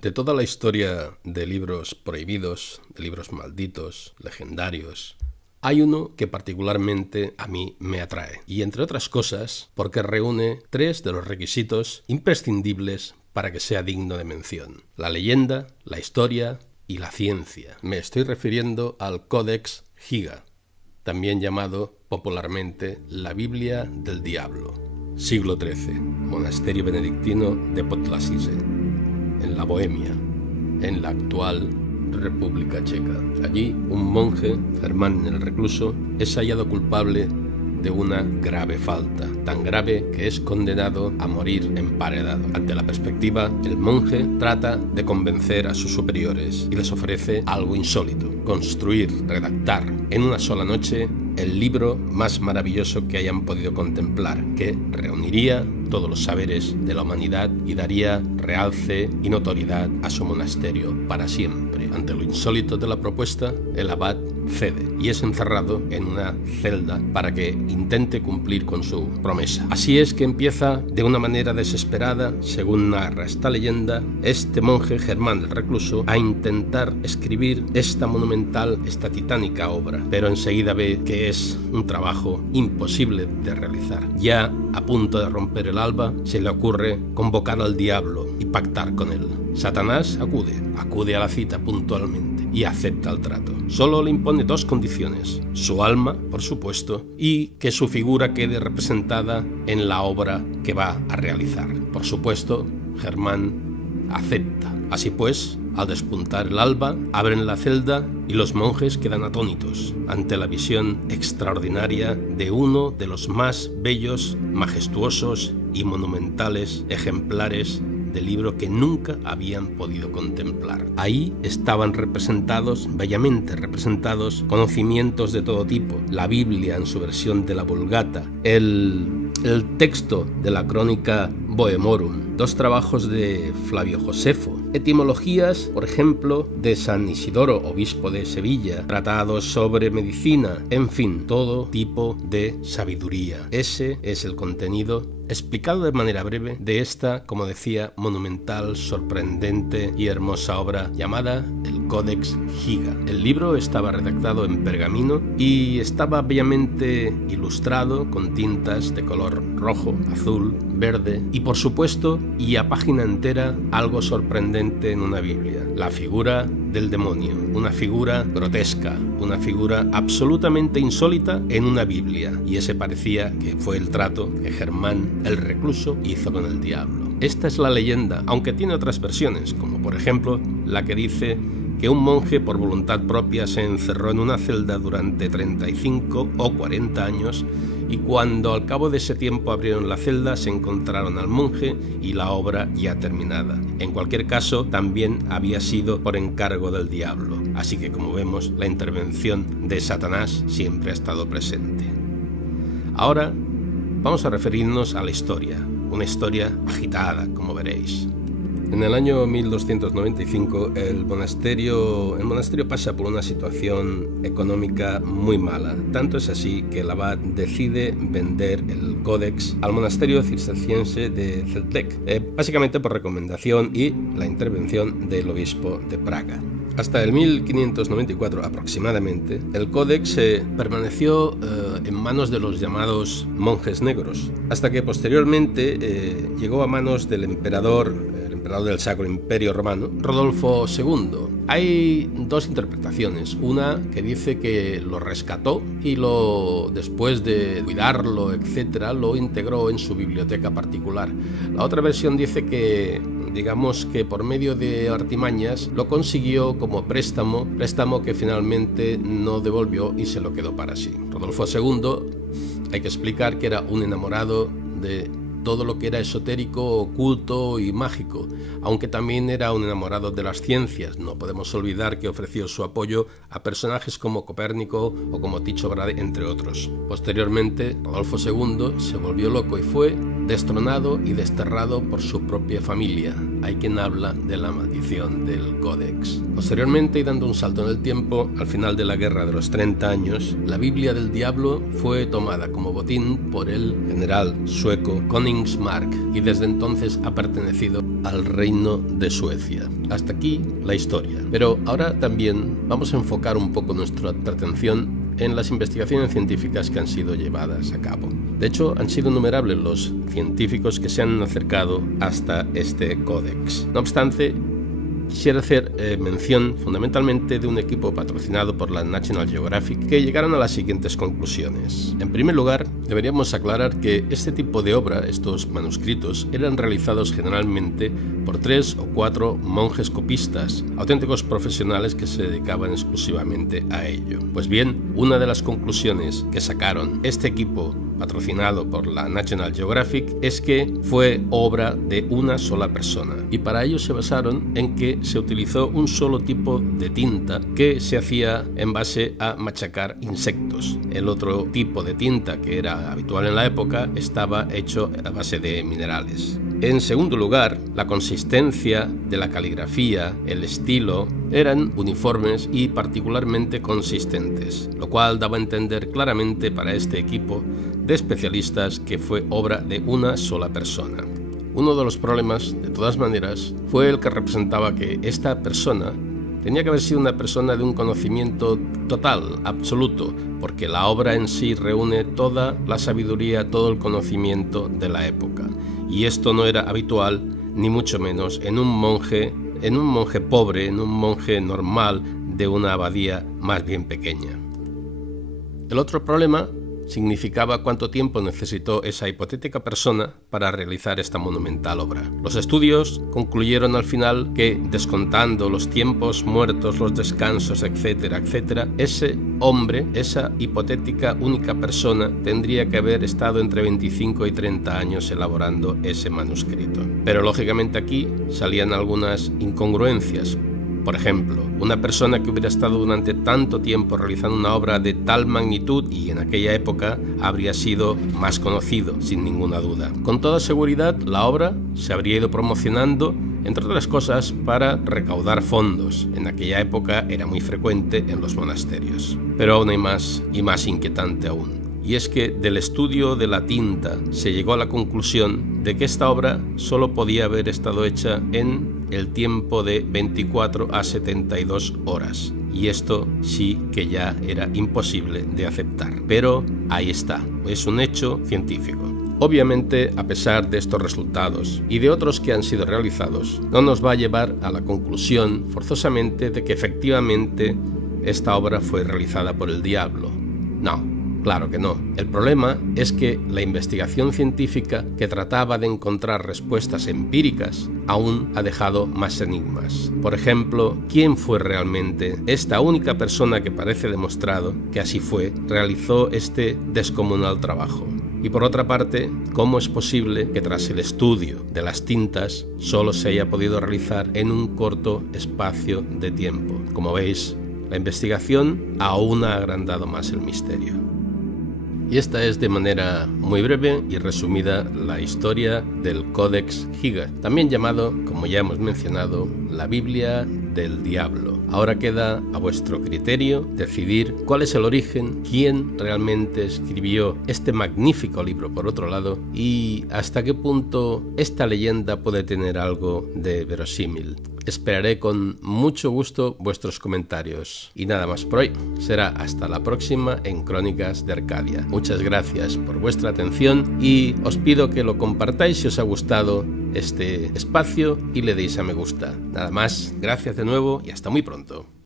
De toda la historia de libros prohibidos, de libros malditos, legendarios, hay uno que particularmente a mí me atrae, y entre otras cosas porque reúne tres de los requisitos imprescindibles para que sea digno de mención: la leyenda, la historia y la ciencia. Me estoy refiriendo al Codex Giga, también llamado popularmente la Biblia del Diablo. Siglo XIII, monasterio benedictino de Podlasice, en la Bohemia, en la actual República Checa. Allí, un monje, Germán el Recluso, es hallado culpable de una grave falta, tan grave que es condenado a morir emparedado. Ante la perspectiva, el monje trata de convencer a sus superiores y les ofrece algo insólito: construir, redactar en una sola noche el libro más maravilloso que hayan podido contemplar, que reuniría todos los saberes de la humanidad y daría realce y notoriedad a su monasterio para siempre. Ante lo insólito de la propuesta, el abad cede y es encerrado en una celda para que intente cumplir con su promesa. Así es que empieza de una manera desesperada, según narra esta leyenda, este monje Germán el Recluso a intentar escribir esta monumental, esta titánica obra, pero enseguida ve que es un trabajo imposible de realizar. Ya a punto de romper el alba, se le ocurre convocar al diablo y pactar con él. Satanás acude a la cita puntualmente y acepta el trato. Solo le impone dos condiciones: su alma, por supuesto, y que su figura quede representada en la obra que va a realizar. Por supuesto, Germán acepta. Así pues, al despuntar el alba, abren la celda y los monjes quedan atónitos ante la visión extraordinaria de uno de los más bellos, majestuosos y monumentales ejemplares del libro que nunca habían podido contemplar. Ahí estaban representados, bellamente representados, conocimientos de todo tipo: la Biblia en su versión de la Vulgata, el texto de la Crónica Bohemorum, dos trabajos de Flavio Josefo, etimologías, por ejemplo, de San Isidoro, obispo de Sevilla, tratados sobre medicina, en fin, todo tipo de sabiduría. Ese es el contenido explicado de manera breve de esta, como decía, monumental, sorprendente y hermosa obra llamada el Codex Giga. El libro estaba redactado en pergamino y estaba bellamente ilustrado con tintas de color rojo, azul, verde y, por supuesto, y a página entera, algo sorprendente en una Biblia: la figura del demonio, una figura grotesca, una figura absolutamente insólita en una Biblia. Y ese parecía que fue el trato que Germán el Recluso hizo con el diablo. Esta es la leyenda, aunque tiene otras versiones, como por ejemplo la que dice que un monje por voluntad propia se encerró en una celda durante 35 o 40 años y cuando al cabo de ese tiempo abrieron la celda se encontraron al monje y la obra ya terminada. En cualquier caso, también había sido por encargo del diablo, así que, como vemos, la intervención de Satanás siempre ha estado presente. Ahora vamos a referirnos a la historia, una historia agitada, como veréis. En el año 1295 el monasterio pasa por una situación económica muy mala. Tanto es así que el abad decide vender el códex al monasterio cisterciense de Zeltek, básicamente por recomendación y la intervención del obispo de Praga. Hasta el 1594 aproximadamente, el códex permaneció en manos de los llamados monjes negros, hasta que posteriormente llegó a manos del emperador del Sacro Imperio Romano, Rodolfo II. Hay dos interpretaciones: una que dice que lo rescató y después de cuidarlo, etcétera, lo integró en su biblioteca particular. La otra versión dice que, digamos que por medio de artimañas, lo consiguió como préstamo que finalmente no devolvió y se lo quedó para sí. Rodolfo II, hay que explicar que era un enamorado de todo lo que era esotérico, oculto y mágico, aunque también era un enamorado de las ciencias. No podemos olvidar que ofreció su apoyo a personajes como Copérnico o como Tycho Brahe, entre otros. Posteriormente, Rodolfo II se volvió loco y fue destronado y desterrado por su propia familia. Hay quien habla de la maldición del Códex. Posteriormente, y dando un salto en el tiempo, al final de la Guerra de los 30 años, la Biblia del Diablo fue tomada como botín por el general sueco Königsmark y desde entonces ha pertenecido al reino de Suecia. Hasta aquí la historia. Pero ahora también vamos a enfocar un poco nuestra atención en las investigaciones científicas que han sido llevadas a cabo. De hecho, han sido innumerables los científicos que se han acercado hasta este códex. No obstante, quisiera hacer mención fundamentalmente de un equipo patrocinado por la National Geographic que llegaron a las siguientes conclusiones. En primer lugar, deberíamos aclarar que este tipo de obra, estos manuscritos, eran realizados generalmente por 3 o 4 monjes copistas, auténticos profesionales que se dedicaban exclusivamente a ello. Pues bien, una de las conclusiones que sacaron este equipo patrocinado por la National Geographic es que fue obra de una sola persona, y para ello se basaron en que se utilizó un solo tipo de tinta que se hacía en base a machacar insectos. El otro tipo de tinta que era habitual en la época estaba hecho a base de minerales. En segundo lugar, la consistencia de la caligrafía, el estilo, eran uniformes y particularmente consistentes, lo cual daba a entender claramente para este equipo de especialistas que fue obra de una sola persona. Uno de los problemas, de todas maneras, fue el que representaba que esta persona tenía que haber sido una persona de un conocimiento total, absoluto, porque la obra en sí reúne toda la sabiduría, todo el conocimiento de la época. Y esto no era habitual, ni mucho menos, en un monje pobre, en un monje normal de una abadía más bien pequeña. El otro problema significaba cuánto tiempo necesitó esa hipotética persona para realizar esta monumental obra. Los estudios concluyeron al final que, descontando los tiempos muertos, los descansos, etcétera, etcétera, ese hombre, esa hipotética única persona, tendría que haber estado entre 25 y 30 años elaborando ese manuscrito. Pero lógicamente aquí salían algunas incongruencias. Por ejemplo, una persona que hubiera estado durante tanto tiempo realizando una obra de tal magnitud y en aquella época habría sido más conocido, sin ninguna duda. Con toda seguridad, la obra se habría ido promocionando, entre otras cosas, para recaudar fondos. En aquella época era muy frecuente en los monasterios. Pero aún hay más, y más inquietante aún. Y es que del estudio de la tinta se llegó a la conclusión de que esta obra solo podía haber estado hecha en el tiempo de 24 a 72 horas. Y esto sí que ya era imposible de aceptar. Pero ahí está, es un hecho científico. Obviamente, a pesar de estos resultados y de otros que han sido realizados, no nos va a llevar a la conclusión forzosamente de que efectivamente esta obra fue realizada por el diablo. No. Claro que no. El problema es que la investigación científica que trataba de encontrar respuestas empíricas aún ha dejado más enigmas. Por ejemplo, ¿quién fue realmente esta única persona que parece demostrado que así fue, realizó este descomunal trabajo? Y por otra parte, ¿cómo es posible que tras el estudio de las tintas solo se haya podido realizar en un corto espacio de tiempo? Como veis, la investigación aún ha agrandado más el misterio. Y esta es de manera muy breve y resumida la historia del Codex Giga, también llamado, como ya hemos mencionado, la Biblia del Diablo. Ahora queda a vuestro criterio decidir cuál es el origen, quién realmente escribió este magnífico libro por otro lado y hasta qué punto esta leyenda puede tener algo de verosímil. Esperaré con mucho gusto vuestros comentarios. Y nada más por hoy. Será hasta la próxima en Crónicas de Arcadia. Muchas gracias por vuestra atención y os pido que lo compartáis si os ha gustado este espacio y le deis a me gusta. Nada más, gracias de nuevo y hasta muy pronto.